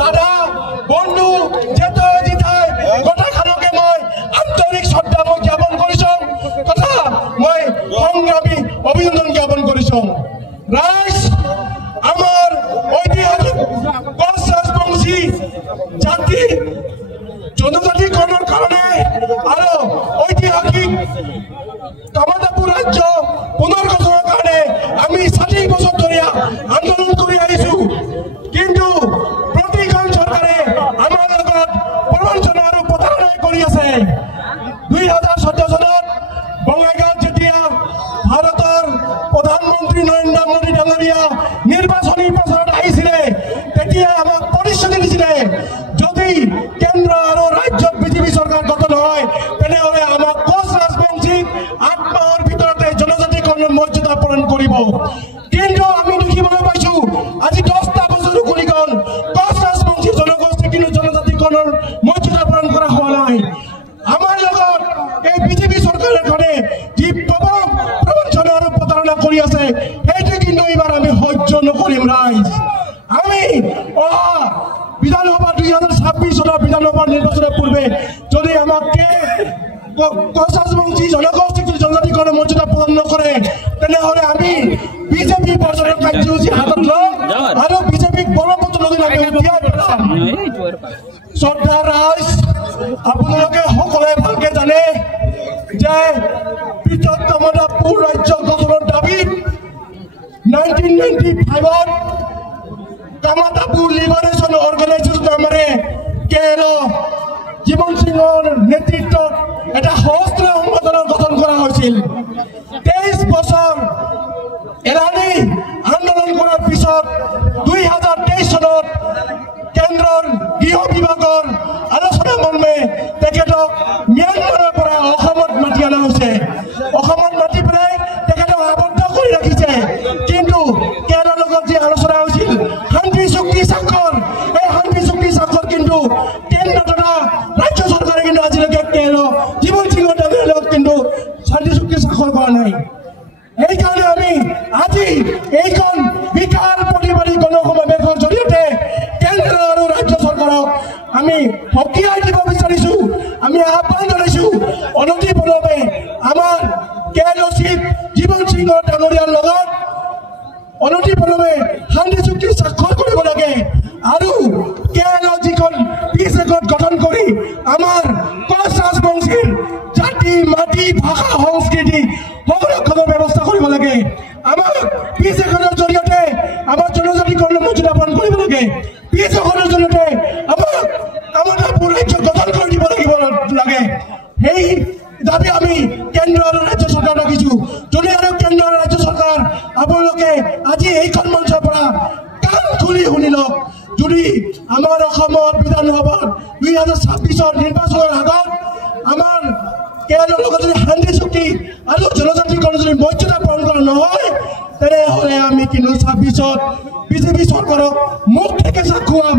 দাদা বন্ধু যেতে জিতাই কথাখানকে মই আন্তৰিক শ্ৰদ্ধা মই জ্ঞাপন কৰিছোঁ তথা মই সংগ্ৰামী অভিনন্দন জ্ঞাপন কৰিছোঁ। ৰাইজ আমাৰ ঐতিহাসিক কোচ ৰাজবংশী জাতি জনজাতিকৰণৰ কাৰণে আৰু ঐতিহাসিক কামতাপুৰ ৰাজ্য পুনৰ্গঠনৰ কাৰণে আমি 60 বছৰ ধৰি আন্দোলন কৰি আহিছোঁ। কিন্তু প্ৰতিখন চৰকাৰে আমাৰ লগত প্ৰবঞ্চনা আৰু প্ৰতাৰণা কৰি আছে। 2014 চনত বঙাইগাঁৱত যেতিয়া ভাৰতৰ প্ৰধানমন্ত্ৰী নৰেন্দ্ৰ মোদী ডাঙৰীয়া নিৰ্বাচনী প্ৰচাৰত আহিছিলে তেতিয়া আমাক প্ৰতিশ্ৰুতি দিছিলে যদি কেন্দ্ৰ আৰু ৰাজ্যত বিজেপি চৰকাৰ গঠন হয় তেনেহ'লে আমাক কোচ ৰাজবংশীক 8 মাহৰ ভিতৰতে জনজাতিকৰণৰ মৰ্যাদা প্ৰদান কৰিব। কিন্তু আমি দেখিবলৈ পাইছোঁ আজি 10টা বছৰ উকলি গ'ল কোচ ৰাজবংশী জনগোষ্ঠী কিন্তু জনজাতিকৰণৰ মৰ্যাদা প্ৰদান কৰা হোৱা নাই। আমাৰ লগত এই বিজেপি চৰকাৰখনে যি প্ৰবঞ্চনা আৰু প্ৰতাৰণা কৰি আছে সেইটো কিন্তু এইবাৰ আমি সহ্য নকৰিম। ৰাইজ আমি বিধানসভা 2026 চনৰ বিধানসভা নিৰ্বাচনৰ পূৰ্বে যদি আমাক কোচ ৰাজবংশী জনগোষ্ঠীক জনজাতিকৰণৰ মৰ্যাদা প্ৰদান নকৰে তেনেহ'লে আমি বিজেপি পৰ্যটন কাৰ্যসূচী হাতত ল'ম আৰু বিজেপিক বলপত্ৰ লৈ আমি উঠিয়াই পেলাম। শ্ৰদ্ধা ৰাইজ আপোনালোকে সকলোৱে ভালকে জানে যে পৃথক কামতাপুৰ ৰাজ্য গঠনৰ দাবীত 1995ত কামতাপুৰ লিবাৰেশ্যন অৰ্গেনাইজেশ্যন নামেৰে কেএলঅ জীৱন সিঙৰ নেতৃত্বত এটা সশস্ত্ৰ সংগঠনৰ গঠন কৰা হৈছিল। 23 বছৰ এলানি আন্দোলন কৰাৰ পিছত 2023 চনত কেন্দ্ৰৰ গৃহ বিভাগৰ আলোচনা মৰ্মে তেখেতক ম্যানমাৰৰ পৰা অসমত মাতি অনা হৈছে। অসমত মাতি পেলাই তেখেতক আবদ্ধ কৰি ৰাখিছে। কিন্তু কেন্দ্ৰৰ লগত যি আলোচনা হৈছিল শান্তি চুক্তি স্বাক্ষৰ এই শান্তি চুক্তি স্বাক্ষৰ কিন্তু কেন্দ্ৰ তথা ৰাজ্য চৰকাৰে কিন্তু আজিলৈকে কেএলঅ জীৱন সিঙৰ ডাঙৰীয়াৰ লগত কিন্তু শান্তি চুক্তি স্বাক্ষৰ কৰা নাই। সেইকাৰণে আমি আজি এইখন বিশাল প্ৰতিবাদী গণসমাৱেশৰ জৰিয়তে কেন্দ্ৰ আৰু ৰাজ্য চৰকাৰক আমি সকীয়াই দিব বিচাৰিছোঁ। আমি আহ্বান জনাইছোঁ অনতিপলমে আমাৰ কেএলঅ চিফ জীৱন সিঙৰ ডাঙৰীয়াৰ লগত অনতিপলমে শান্তি চুক্তি স্বাক্ষৰ কৰিব লাগে আৰু কেএলঅ যিখন পিছ একত গঠন কৰি আমাৰ কোচ ৰাজবংশীৰ জাতি মাটি ভাষা সংস্কৃতি সংৰক্ষণৰ ব্যৱস্থা কৰিব লাগে। আমাক পিছ একতৰ জৰিয়তে আমাৰ জনজাতিকৰণৰ মৰ্যাদা প্ৰদান কৰিব লাগে। পিছ একতৰ জৰিয়তে আমাক কামতাপুৰ ৰাজ্য গঠন কৰি দিব লাগে। সেই দাবী আমি কেন্দ্ৰ আৰু ৰাজ্য চৰকাৰ ৰাখিছোঁ। যদি আৰু কেন্দ্ৰ আৰু ৰাজ্য চৰকাৰ আপোনালোকে আজি এইখন মঞ্চৰ পৰা কাণ খুলি শুনি লওক যদি আমাৰ অসমৰ বিধানসভাৰ 2026 নিৰ্বাচনৰ আগত আমাৰ কেন্দ্ৰৰ লগত যদি শান্তি চুক্তি আৰু জনজাতিকৰণৰ যদি মৰ্যাদা প্ৰদান কৰা নহয় তেনেহ'লে আমি কিন্তু 26ত বিজেপি চৰকাৰক মুখ থেকে খুৱাম।